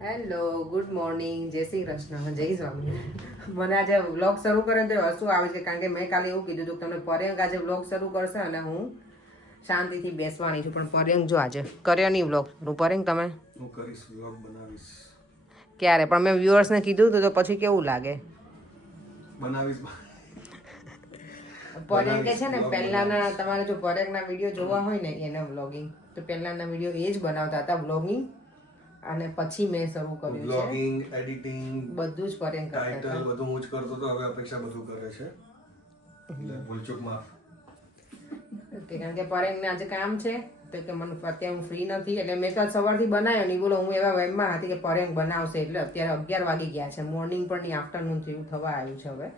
Hello, good morning, જય શ્રી કૃષ્ણ, જય સ્વામી. મને આજે વ્લોગ શરૂ કરે તો હસવું આવે છે કારણ કે મેં કાલે એવું કીધું હતું કે તમને પર્યંક આજે વ્લોગ શરૂ કરશે અને હું શાંતિથી બેસવાની છું. પણ પર્યંક જો આજે કર્યો નહીં વ્લોગ. પર્યંક તમે હું કરીશ, વ્લોગ બનાવીશ. ક્યારે? પણ મેં વ્યુઅર્સને કીધું હતું તો પછી કેવું લાગે? બનાવીશ. પર્યંકે છે ને પહેલાના તમારે જો પર્યંકના વિડીયો જોવા હોય ને એના વ્લોગિંગ તો પહેલાના વિડીયો એ જ બનાવતા હતા વ્લોગિંગ, અને પછી મેં શરૂ કર્યું છે વ્લોગિંગ, એડિટિંગ, બધું જ પર્યંક કરતા ટાઇટલ હતા. બધું હું જ કરતો હતો. હવે અપેક્ષા બધું કરે છે, એટલે ભૂલચૂક માફ. કારણ કે પર્યંકને આજે કામ છે તો કે મને અત્યારે હું ફ્રી નથી, એટલે મેં તો સવારથી બનાવ્યો નહીં. બોલો, હું એવા વેમમાં હતી કે પર્યંક બનાવશે, એટલે અત્યારે 11 વાગી ગયા છે. મોર્નિંગ પણ નહીં, આફ્ટરનૂન જેવું થવા આવ્યું છે હવે.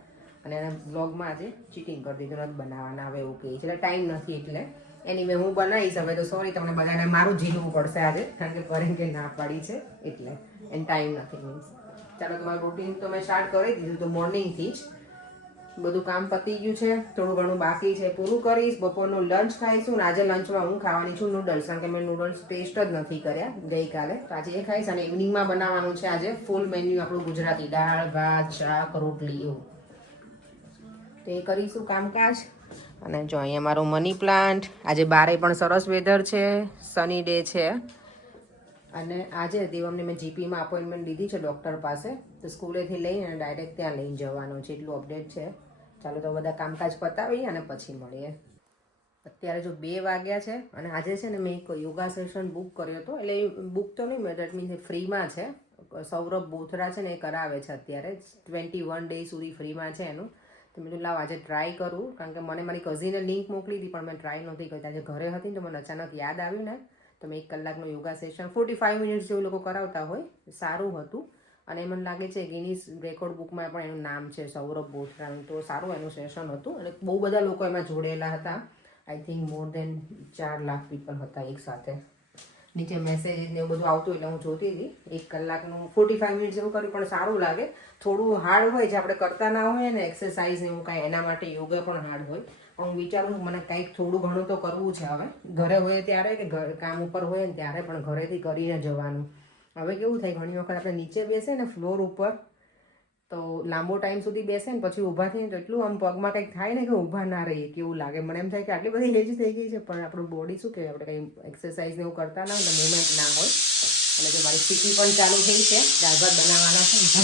અને એના બ્લોગમાં આજે ચીટિંગ કરી દીધું, નથી બનાવવાના હવે એવું કહે છે, એટલે ટાઈમ નથી. એટલે એની મેં હું બનાવીશ હવે. તો સોરી, તમને બધાને મારું ઝીલવું પડશે આજે, કારણ કે પર્યંકે ના પાડી છે એટલે એને ટાઈમ નથી. મીન્સ ચાલો, તમારું રૂટીન તો મેં સ્ટાર્ટ કરી દીધું. તો મોર્નિંગથી જ બધું કામ પતી ગયું છે, થોડું ઘણું બાકી છે, પૂરું કરીશ. બપોરનું લંચ ખાઈશું ને આજે લંચમાં હું ખાવાની છું નૂડલ્સ, કારણ કે મેં નૂડલ્સ ટેસ્ટ જ નથી કર્યા ગઈકાલે, તો આજે એ ખાઈશ. અને ઇવનિંગમાં બનાવવાનું છે આજે ફૂલ મેન્યુ આપણું ગુજરાતી, દાળ ભાત શાક રોટલી એવું, તો એ કરીશું કામકાજ. અને જો અહીંયા મારું મની પ્લાન્ટ, આજે બારે પણ સરસ વેધર છે, સની ડે છે. અને આજે દેવમને મેં જીપીમાં અપોઇન્ટમેન્ટ લીધી છે ડૉક્ટર પાસે, તો સ્કૂલેથી લઈને ડાયરેક્ટ ત્યાં લઈને જવાનું છે, એટલું અપડેટ છે. ચાલો તો બધા કામકાજ પતાવીએ અને પછી મળીએ. અત્યારે જો 2 વાગ્યા છે અને આજે છે ને મેં એક યોગા સેશન બુક કર્યો હતો. એટલે બુક તો નહીં, મેં દેટ મીન્સ ફ્રીમાં છે. સૌરભ બોથરા છે ને એ કરાવે છે અત્યારે 21 ડે સુધી ફ્રીમાં છે એનું. તો મેં લાવ આજે ટ્રાય કરું, કારણ કે મને મારી કઝિને લિંક મોકલી હતી પણ મેં ટ્રાય નહોતી કરી. આજે ઘરે હતી ને તો મને અચાનક યાદ આવ્યું ને, તો મેં 1 કલાકનું યોગા સેશન 45 મિનિટ્સ જેવું લોકો કરાવતા હોય, સારું હતું. અને મને લાગે છે ગિનીસ રેકોર્ડ બુકમાં પણ એનું નામ છે સૌરભ બોથરાનું, તો સારું એનું સેશન હતું. અને બહુ બધા લોકો એમાં જોડેલા હતા. I think more than 4 lakh people હતા એક સાથે. નીચે મેસેજ ને એવું બધું આવતું એટલે હું જોતી હતી. 1 કલાકનું 45 મિનિટ જેવું કર્યું, પણ સારું લાગે. થોડું હાર્ડ હોય જે આપણે કરતા ના હોય ને એક્સરસાઇઝ ને એવું કાંઈ, એના માટે યોગા પણ હાર્ડ હોય. પણ હું વિચારું મને કંઈક થોડું ઘણું તો કરવું છે હવે. ઘરે હોય ત્યારે કે કામ ઉપર હોય ને ત્યારે પણ ઘરેથી કરીને જવાનું. હવે કેવું થાય, ઘણી વખત આપણે નીચે બેસે ને ફ્લોર ઉપર, તો લાંબો ટાઈમ સુધી બેસે ને પછી ઊભા થઈને તો એટલું આમ પગમાં કંઈક થાય ને કે ઊભા ના રહીએ કેવું લાગે. મને એમ થાય કે આટલી બધી એજ થઈ ગઈ છે પણ આપણું બોડી શું કહેવાય, આપણે કંઈ એક્સરસાઇઝ ને એવું કરતા ના હોય ને મૂવમેન્ટ ના હોય. અને જો મારી સીટી પણ ચાલુ થઈ છે, દાળ ભાત બનાવવાના છે ને.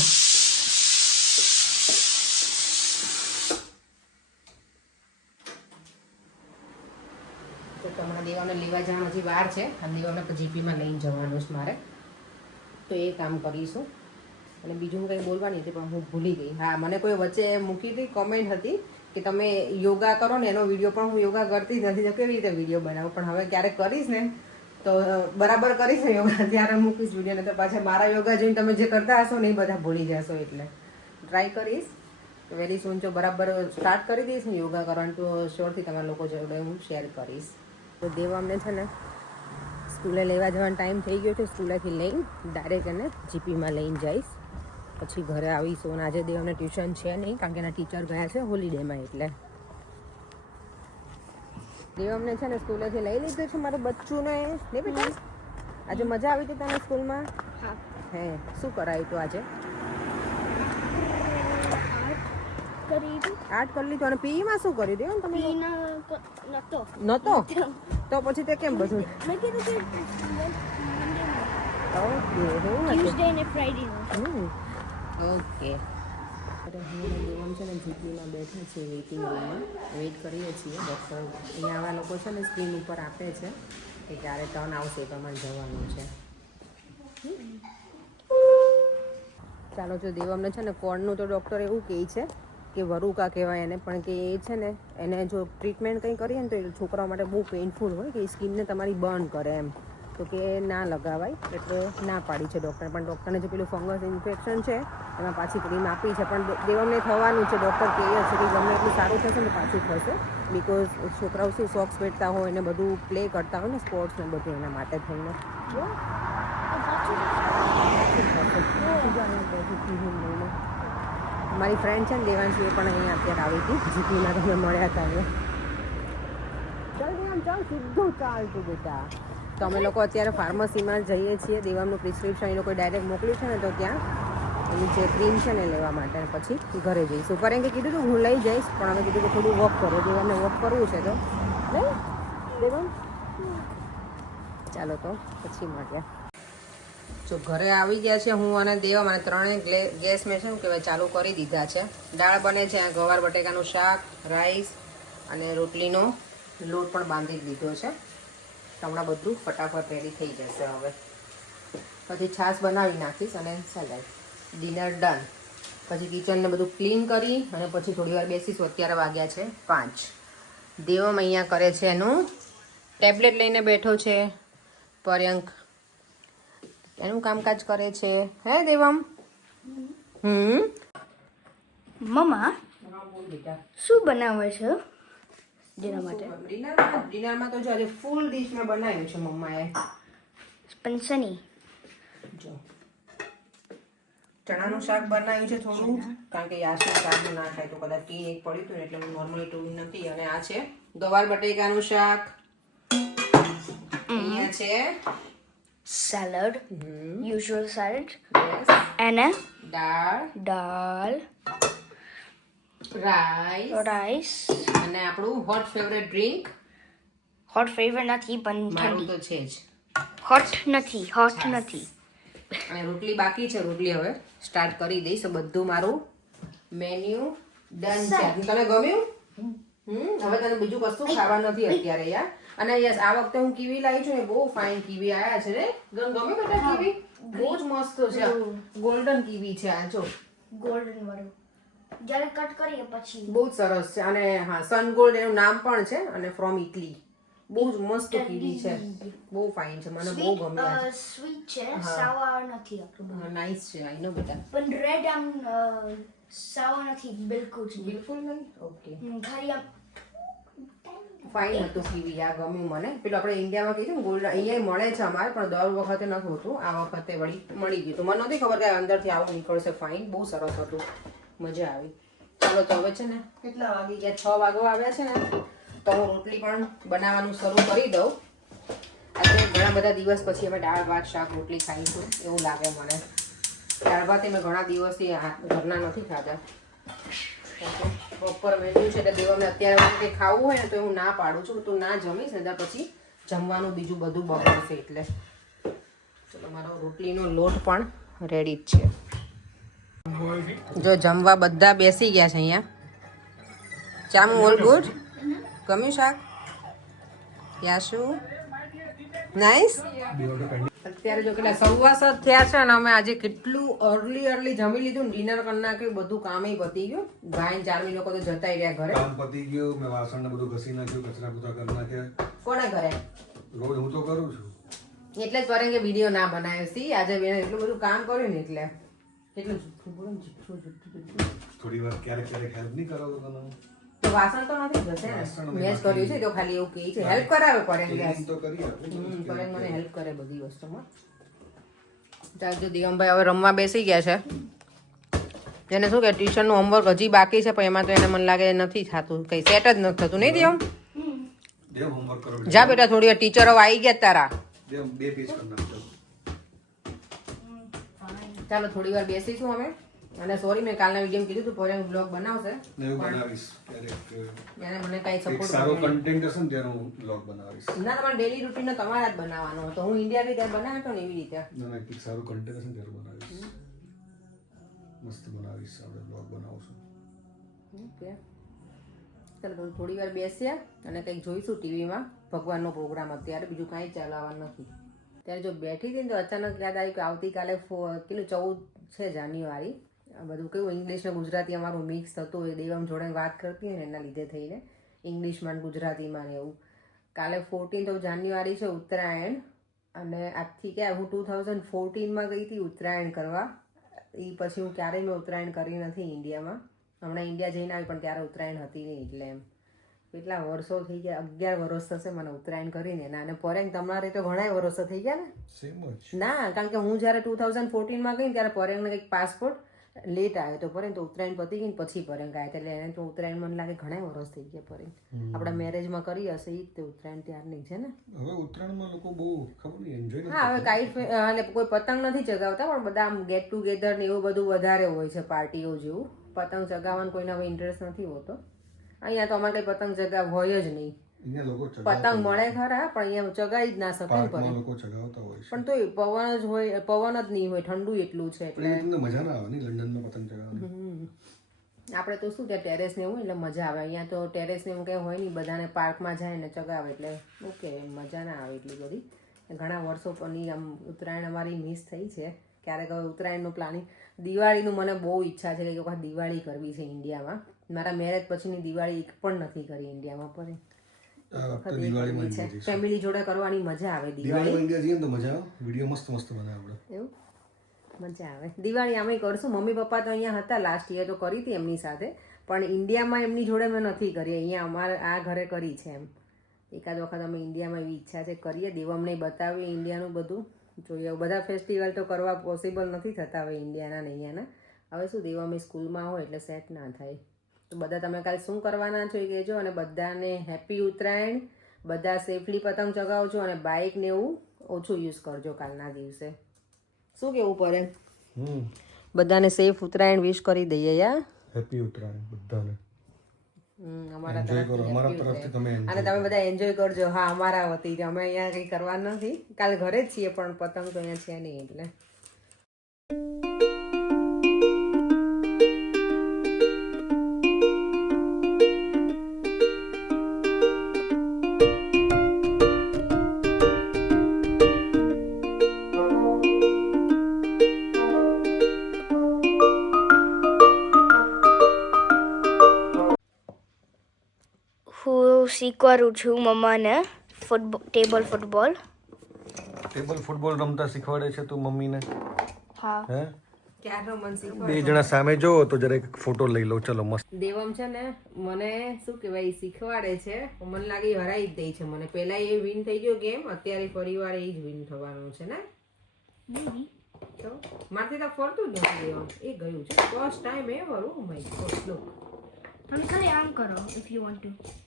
તો તમારા દેવાને લેવા જવાનું હજી વાર છે, અને દેવાને પછી જીપીમાં લઈને જવાનું છે મારે, તો એ કામ કરીશું. અને બીજું કંઈ બોલવાની હતી પણ હું ભૂલી ગઈ. હા, મને કોઈ વચ્ચે મૂકી હતી, કોમેન્ટ હતી કે તમે યોગા કરો ને એનો વિડીયો, પણ હું યોગા કરતી જ નથી તો કેવી રીતે વિડીયો બનાવું. પણ હવે ક્યારેક કરીશ ને તો બરાબર કરીશ ને યોગા, ત્યારે મૂકીશ વિડીયો. ને તો પાછા મારા યોગા જોઈને તમે જે કરતા હશો ને એ બધા ભૂલી જશો. એટલે ટ્રાય કરીશ વેરી સૂન. જો બરાબર સ્ટાર્ટ કરી દઈશ ને યોગા કરવાનું તો શ્યોરથી તમારા લોકો જોડે હું શેર કરીશ. તો દેવ અમને છે ને સ્કૂલે લેવા જવાનો ટાઈમ થઈ ગયો છે. સ્કૂલેથી લઈને ડાયરેક્ટ એને જીપીમાં લઈને જઈશ, પછી ઘરે આવીશું. અને આજે દેવને ટ્યુશન છે નહીં, કારણ કે એના ટીચર ગયા છે હોલિડેમાં. એટલે દેવ અમને છે ને સ્કૂલેથી લઈ લીધું છે મારું બચ્ચુને. ને બેટા આજે મજા આવી હતી તને સ્કૂલમાં? હે, શું કરાયું તું આજે? આર્ટ કરી લીધું. અને પીઈમાં શું કર્યું દેવ તમે? નતો તો પછી તે કેમ બધું? ઓકે. હું દેવમ છે ને જીપીમાં બેઠા છીએ વેઇટિંગ રૂમમાં, વેઇટ કરીએ છીએ. ડૉક્ટર અહીંયા આવા લોકો છે ને સ્ક્રીન ઉપર આપે છે કે ક્યારે ટર્ન આવશે એ પ્રમાણે જવાનું છે. ચાલો, જો દેવમને છે ને કોર્નનું તો ડૉક્ટર એવું કહે છે કે વરુકા કહેવાય એને, પણ કે એ છે ને એને જો ટ્રીટમેન્ટ કંઈ કરીએ ને તો એ છોકરાઓ માટે બહુ પેઇનફુલ હોય, કે એ સ્કિનને તમારી બર્ન કરે એમ, તો કે ના લગાવાય. એટલે ના પાડી છે ડૉક્ટર. પણ ડૉક્ટરને જે પેલું ફંગસ ઇન્ફેક્શન છે એમાં પાછી ક્રીમ આપી છે, પણ દેવમને થવાનું છે. ડૉક્ટર કહે છે કે ગમે એટલું સારું થશે ને પાછું થશે, બિકોઝ છોકરાઓ શું સોક્સ પહેરતા હોય ને બધું પ્લે કરતા હોય ને સ્પોર્ટ્સ ને બધું, એના માટે થઈને મારી ફ્રેન્ડ છે ને દેવાંશી, એ પણ અહીંયા અત્યારે આવી હતી જીપીમાં, તમે મળ્યા હતા. ચાલ દેવાન ચાલ, સીધું ચાલ તું બેટા. તો અમે લોકો અત્યારે ફાર્મસીમાં જઈએ છીએ. દેવામનું પ્રિસ્ક્રિપ્શન એ લોકોએ ડાયરેક્ટ મોકલ્યું છે ને, તો ત્યાં એની જે ક્રીમ છે ને લેવા માટે પછી ઘરે જઈશું. પર એમ કે કીધું હતું હું લઈ જઈશ, પણ અમે કીધું કે થોડું વોક કરો. દેવામને વોક કરવું છે તો નહીં દેવામ, ચાલો તો પછી મળીએ. જો ઘરે આવી ગયા છે હું અને દેવમ, અને ત્રણેય ગેસ મેં શું કહેવાય ચાલુ કરી દીધા છે. દાળ બને છે, ગવાર બટેકાનું શાક, રાઈસ અને રોટલીનો લોટ પણ બાંધી દીધો છે. હમણાં બધું ફટાફટ રેડી થઈ જશે. હવે પછી છાશ બનાવી નાખીશ અને સલાડ. Dinner done. પછી કિચનને બધું ક્લીન કરી અને પછી થોડી વાર બેસીશું. અત્યારે વાગ્યા છે 5. દેવમ અહીંયા કરે છે એનું ટેબ્લેટ લઈને બેઠો છે. પર્યંક એનું કામકાજ કરે છે. હે દેવમ? મમ્મા શું બનાવે છે જેના માટે? ડિનરમાં તો જો આજે ફૂલ ડીશ મેં બનાવ્યું છે મમ્માએ. સ્પંસની જો ચણાનું શાક બનાવ્યું છે થોડું, કારણ કે યાસનું શાક ના ખાય તો કદાચ ટી એક પડ્યું હતું ને એટલે હું નોર્મલી ટૂંક નથી. અને આ છે ગવાર બટેકાનું શાક. અહીંયા છે salad, usual salad, yes, and a dal, dal, rice અને આપણું hot favourite drink. hot flavor નથી પણ મારું ઠંડી. તો છે જ. hot નથી. અને રોટલી બાકી છે. રોટલી હવે સ્ટાર્ટ કરી દઈશ. તો બધું મારું મેન્યુ ડન છે. તને ગમ્યું? હવે તને બીજું કશું ખાવા નથી અત્યારે યાર. અને યસ, આ વખતે હું કીવી લાવી છું ને, બહુ ફાઇન કીવી આયા છે રે. ગમે બેટા કીવી? બહુ જ મસ્ત છે. ગોલ્ડન કીવી છે આ, જો golden વાળું જ્યારે કટ કરીએ પછી બહુ જ સરસ છે. અને હા, સન ગોલ્ડ એનું નામ પણ છે. અને ફ્રોમ ઇટલી. બહુ જ મસ્ત કીવી છે. બહુ ફાઇન છે. મને બહુ ગમ્યા. સ્વીટ છે, sour નથી આટલું. નાઇસ છે. આઈ નો બેટા. પણ રેડ આમ sour નથી બિલકુલ જ નહીં. બિલકુલ નહીં. ઓકે, ખાલી આમ ફાઇન હતું કીવી. આ ગમ્યું મને. પેલું આપણે ઇન્ડિયામાં કીધું ગોલ્ડ અહીંયા મળે છે અમારે, પણ દર વખતે નથી હોતું. આ વખતે વળી મળી ગયું. તો મને નથી ખબર કે અંદરથી આવું નીકળશે. ફાઇન, બહુ સરસ હતું. મજા આવી. ચાલો તો હવે છે ને, કેટલા વાગી ગયા? 6 વાગવા આવ્યા છે ને, તો હું રોટલી પણ બનાવવાનું શરૂ કરી દઉં. આજે ઘણા બધા દિવસ પછી અમે દાળ ભાત શાક રોટલી ખાઈશું એવું લાગે મને. દાળ ભાત મેં ઘણા દિવસથી ઘરના નથી ખાધા. પ્રોપર મેન્યુ છે એટલે દેવાને અત્યારે કંઈ ખાવું હોય ને તો હું ના પાડું છું. તું ના જમીશ ને ત્યાર પછી જમવાનું બીજું બધું બગડશે. એટલે ચલો, મારો રોટલીનો લોટ પણ રેડી જ છે. જો જમવા બધા બેસી ગયા છે અહીંયા. ચામુ ઓલ ગુડ? ગમ્યું શાક? યાશુ નાઈસ. અત્યારે જો કેટલા 7:15 થયા છે અને અમે આજે કેટલું અર્લી જમી લીધું ને, ડિનર કરી નાખ્યું, બધું કામ પતી ગયું. ભાઈ ચારમી લોકો તો જતા રહ્યા ઘરે. કામ પતી ગયું. મેં વાસણ ને બધું ઘસી નાખ્યું, કચરા પૂતા કરી નાખ્યા. કોને ઘરે? રોજ હું તો કરું છું. એટલે જ પર કે વિડીયો ના બનાવ્યો. સી આજે બેન એટલું બધું કામ કર્યું ને એટલે કેટલું જુઠ્ઠું બોલો ને, જુઠ્ઠું. થોડી વાર ક્યારેક હેલ્પ નહીં કરો તો તમે? તો વાસણ તો નથી ઘસે ને, મેં જ કર્યું છે. તો ખાલી એવું કહે છે હેલ્પ કરાવે પડે. Cleaning તો કરી આપું. પણ મને હેલ્પ કરે બધી વસ્તુમાં. ચાલ, જો દિગમભાઈ હવે રમવા બેસી ગયા છે. એને શું કે ટ્યુશનનું હોમવર્ક હજી બાકી છે, પણ એમાં તો એને મને લાગે નથી થતું, કંઈ સેટ જ નથી થતું. નહીં દિગમ? દેવ હોમવર્ક કરો. જા બેટા, થોડી વાર ટીચરો આવી ગયા તારા. દેવ 2 પીસ કરી નાખજો. ચાલો થોડી વાર બેસીશું અમે. અને સોરી, મેં કાલના વિડીયો કીધું હતું પોરે બ્લોગ બનાવશે. ને હું બનાવીશ ક્યારેક. એને મને કાંઈ એક સપોર્ટ સારો કન્ટેન્ટ હશે ને ત્યારે હું બ્લોગ બનાવીશ. ના, તમારે ડેલી રૂટીન તમારા જ બનાવવાનો હતો. હું ઇન્ડિયા ગઈ ત્યારે બનાવ્યો ને એવી રીતે. ના ના, એક સારું કન્ટેન્ટ હશે ને ત્યારે બનાવીશ. મસ્ત બનાવીશ. આપણે બ્લોગ બનાવશું. ઓકે, ચાલો થોડી વાર બેસ્યા અને કંઈક જોઈશું ટીવીમાં. ભગવાનનો પ્રોગ્રામ અત્યારે બીજું કાંઈ ચાલવાનું નથી. ત્યારે જો બેઠી હતી ને તો અચાનક યાદ આવ્યું કે આવતીકાલે પેલું 14 છે જાન્યુઆરી. આ બધું કેવું ઇંગ્લિશ ને ગુજરાતી અમારું મિક્સ થતું હોય. દેવમ જોડે વાત કરતી હોય ને એના લીધે થઈને ઇંગ્લિશમાં ને ગુજરાતીમાં ને એવું. કાલે 14 જાન્યુઆરી છે, ઉત્તરાયણ. અને આજથી ક્યાં હું 2014માં ગઈ હતી ઉત્તરાયણ કરવા. એ પછી હું ક્યારેય મેં ઉત્તરાયણ કરી નથી ઇન્ડિયામાં. હમણાં ઇન્ડિયા જઈને આવી પણ ત્યારે ઉત્તરાયણ હતી નહીં. એટલે એમ કેટલા વર્ષો થઈ ગયા, 11 વર્ષ થશે મને ઉત્તરાયણ કરીને. અને પરેંગ તમારે તો ઘણા વર્ષો થઈ ગયા ને? સેમ જ. ના, કારણ કે હું જ્યારે 2014માં ગઈ ત્યારે પરેંગને કંઈક પાસપોર્ટ લેટ આવ્યો તો પરેંગ તો ઉત્તરાયણ પતી ગઈ ને પછી પરેંગ આવ્યા એટલે એને તો ઉત્તરાયણ મને લાગે ઘણા વર્ષ થઈ ગયા પરેંગ આપણા મેરેજમાં કરી હશે એ જ તે ઉત્તરાયણ ત્યારની છે ને હવે ઉત્તરાયણમાં લોકો બહુ ખબર નહીં એન્જોય હા હવે કાઈટ એટલે કોઈ પતંગ નથી ચગાવતા પણ બધા આમ ગેટ ટુગેધર ને એવું બધું વધારે હોય છે પાર્ટીઓ જેવું પતંગ ચગાવવાનો કોઈને હવે ઇન્ટરેસ્ટ નથી હોતો અહીંયા તો અમારે કઈ પતંગ ચગાવ હોય જ નહીં અહીંયા લોકો પતંગ મળે ખરા પણ અહીંયા ચગાવી જ ના શકે ને પાર્કમાં લોકો ચગાવતા હોય છે પણ તોય પવન જ હોય પવન જ નહીં હોય ઠંડુ એટલું છે પણ એ તમને મજા ના આવે ને લંડનમાં પતંગ ચગાવવાની આપણે તો શું ત્યાં ટેરેસ ને એવું એટલે મજા આવે અહીંયા તો ટેરેસ ને એવું કંઈ હોય નહીં બધાને પાર્કમાં જાય ને ચગાવે એટલે ઓકે મજા ના આવે એટલી બધી ઘણા વર્ષો પરની આમ ઉત્તરાયણ અમારી મિસ થઈ છે ક્યારેક હવે ઉત્તરાયણનું પ્લાનિંગ દિવાળીનું મને બહુ ઈચ્છા છે કે એક વખત દિવાળી કરવી છે ઇન્ડિયામાં મારા મેરેજ પછીની દિવાળી એક પણ નથી કરી ઇન્ડિયામાં પણ દિવાળીમાં ઇન્ડિયા જઈશું ફેમિલી જોડે કરવાની મજા આવે દિવાળીમાં ઇન્ડિયા જઈએ ને તો મજા આવે વિડીયો મસ્ત મસ્ત બને આપણે એવું મજા આવે દિવાળી અમે કરશું મમ્મી પપ્પા તો અહીંયા હતા લાસ્ટ યર તો કરી હતી એમની સાથે પણ ઇન્ડિયામાં એમની જોડે મેં નથી કરી અહીંયા અમારે આ ઘરે કરી છે એમ એકાદ વખત અમે ઇન્ડિયામાં એવી ઈચ્છા છે કરીએ દેવમને બતાવીએ ઇન્ડિયાનું બધું જોઈએ બધા ફેસ્ટિવલ તો કરવા પોસિબલ નથી થતા હવે ઇન્ડિયાના ને અહીંયાના હવે શું દેવમી સ્કૂલમાં હોય એટલે સેટ ના થાય તો બધા તમે કાલે શું કરવાના છો એ કહેજો અને બધાને હેપી ઉત્તરાયણ બધા સેફલી પતંગ ચગાવજો અને બાઇક ને એવું ઓછું યુઝ કરજો કાલના દિવસે શું કેવું પડે બધાને સેફ ઉત્તરાયણ વિશ કરી દઈએ યાર હેપી ઉત્તરાયણ બધાને અમારા એન્જોય કરો અમારા તરફથી તમે અને તમે બધા એન્જોય કરજો હા અમારા વતી અમે અહીંયા કંઈ કરવાનું નથી કાલે ઘરે જ છીએ પણ પતંગ તો અહીંયા છે નહીં એટલે હું શીખવાડું છું મમ્માને ટેબલ ફૂટબોલ ટેબલ ફૂટબોલ રમતા શીખવાડે છે તું મમ્મીને હા હે ક્યારનો મન બે જણા સામે જો તો જરા એક ફોટો લઈ લો ચલો મસ્ત દેવમ છે ને મને શું કહેવાય શીખવાડે છે મને લાગે હરાઈ જ દે છે મને પહેલા એ વિન થઈ ગયો ગેમ અત્યારે ફરીવાર એ જ વિન થવાનું છે ને તો મારથી તો ફરતું જ નથી દેવમ એ ગયું છે first time ever oh my god લો તમે ખાલી આમ કરો ઇફ યુ વોન્ટ ટુ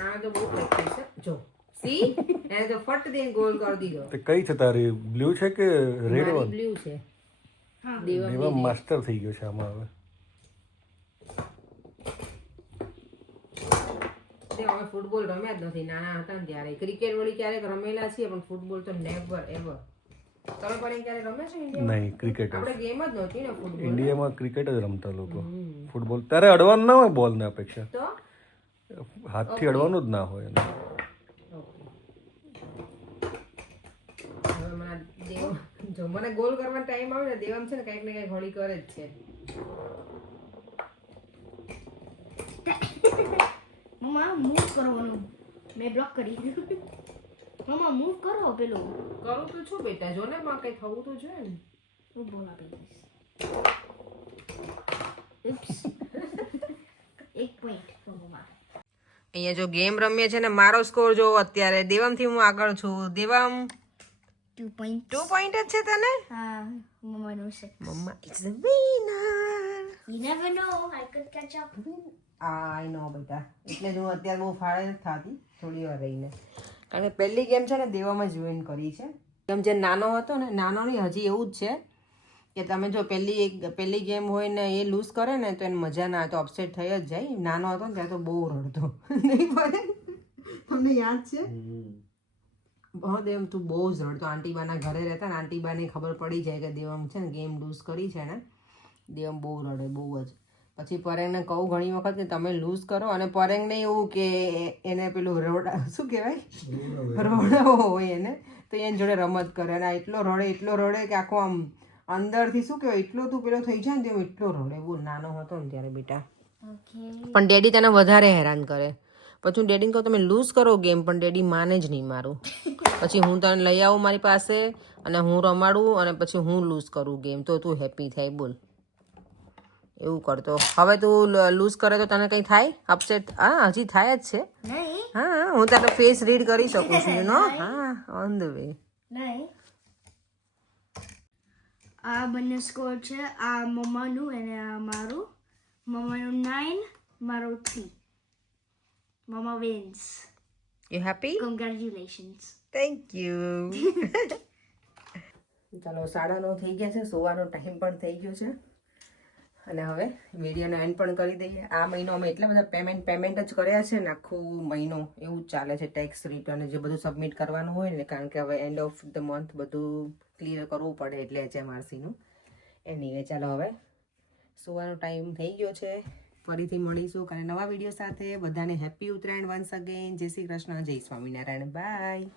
આ તો બહુ પ્રેક્ટિસ છે જો સી એને તો ફટ દઈને ગોલ કરી દીધો તે કઈ છે તારી બ્લુ છે કે રેડ વન બ્લુ છે દેવા માસ્ટર થઈ ગયો છે આમાં હવે અમે ફૂટબોલ રમ્યા જ નથી નાના હતા ને ત્યારે ક્રિકેટ વળી ક્યારેક રમેલા છીએ પણ ફૂટબોલ તો નેવર એવર તમે પણ ક્યારે રમે છો ઇન્ડિયા નહીં ક્રિકેટ આપણે ગેમ જ નહોતી ને ફૂટબોલ ઇન્ડિયામાં ક્રિકેટ જ રમતા લોકો ફૂટબોલ ત્યારે અડવાનું ના હોય બોલ ને અપેક્ષા તો હાથથી અડવાનું જ ના હોય એને. હવે મારા દેવ જો મને ગોલ કરવાનો ટાઈમ આવે ને દેવમ છે ને કંઈક ને કંઈક હોળી કરે જ છે મમ્મા મૂવ કરવાનું મેં બ્લોક કરી મમ્મા મૂવ કરો પેલું કરું તો છું બેટા જો ને માં કંઈ થવું તો જોઈએ ને હું બોલ આપી દઈશ ઉપ્સ એક પોઈન્ટ મમ્મા અહીંયા જો ગેમ રમીએ છે ને મારો સ્કોર જો અત્યારે દેવમથી હું આગળ છું દેવમ 2 પોઈન્ટ 2 પોઈન્ટ જ છે તને હા મમ્માનું છે મમ્મા it's the winner You never know, I could catch up. I know બેટા એટલે જ હું અત્યારે બહુ ફાળે નથી થતી થોડી વાર રહીને કારણ કે પહેલી ગેમ છે ને દેવામાં જોઈન કરી છે ગેમ જે નાનો હતો ને નાનો નહીં હજી એવું જ છે કે તમે જો પહેલી ગેમ હોય ને એ લૂઝ કરે ને તો એને મજા ના આવે તો અપસેટ થઈ જ જાય નાનો હતો ને ત્યારે તો બહુ રડતો નહીં પડે તમને યાદ છે હા દેવમ તું બહુ જ રડતો આંટીબાના ઘરે રહેતા ને આંટીબાને ખબર પડી જાય કે દેવમ છે ને ગેમ લૂઝ કરી છે ને દેવમ બહુ રડે બહુ જ પછી પરેંગને કહું ઘણી વખત કે તમે લૂઝ કરો અને પરેંગને એવું કે એને પેલું શું કહેવાય રોડાવો હોય એને તો એની જોડે રમત કરે અને એટલો રડે કે આખો આમ અંદરથી શું કહેવાય એટલો તું પેલો થઈ જાય ને તેમ એટલો રડે બહુ નાનો હતો ને ત્યારે બેટા પણ ડેડી તને વધારે હેરાન કરે પછી હું ડેડીને કહું તમે લૂઝ કરો ગેમ પણ ડેડી માને જ નહીં મારું પછી હું તને લઈ આવું મારી પાસે અને હું રમાડું અને પછી હું લૂઝ કરું ગેમ તો તું હેપી થાય બોલ એવું કરતો હવે તું લૂઝ કરે તો તને કંઈ થાય અપસેટ હા હજી થાય જ છે નહીં હા હું તારો ફેસ રીડ કરી શકું છું યુ નો હા ઓન ધ વે નહીં આ બંને સ્કોર છે, આ મમ્માનું અને આ મારું. મમ્માનું 9, મારું 3. મમ્મા wins. You happy? Congratulations. Thank you. ચાલો 9:30 થઈ ગયા છે, સુવાનો ટાઈમ પણ થઈ ગયો છે અને હવે વિડીયોનો એન્ડ પણ કરી દઈએ. આ મહિનો અમે એટલા બધા પેમેન્ટ જ કર્યા છે ને, આખો મહિનો એવું જ ચાલે છે. ટેક્સ રિટર્ન જે બધું સબમિટ કરવાનું હોય ને, કારણ કે હવે એન્ડ ઓફ ધ મંથ બધું ક્લિયર કરવું પડે એટલે HMRCનું. એનીવે ચાલો હવે સુવાનો ટાઈમ થઈ ગયો છે. ફરીથી મળીશું કાલે નવા વિડીયો સાથે. બધાને હેપી ઉત્તરાયણ વન્સ અગેન. જય શ્રી કૃષ્ણ, જય સ્વામિનારાયણ. બાય.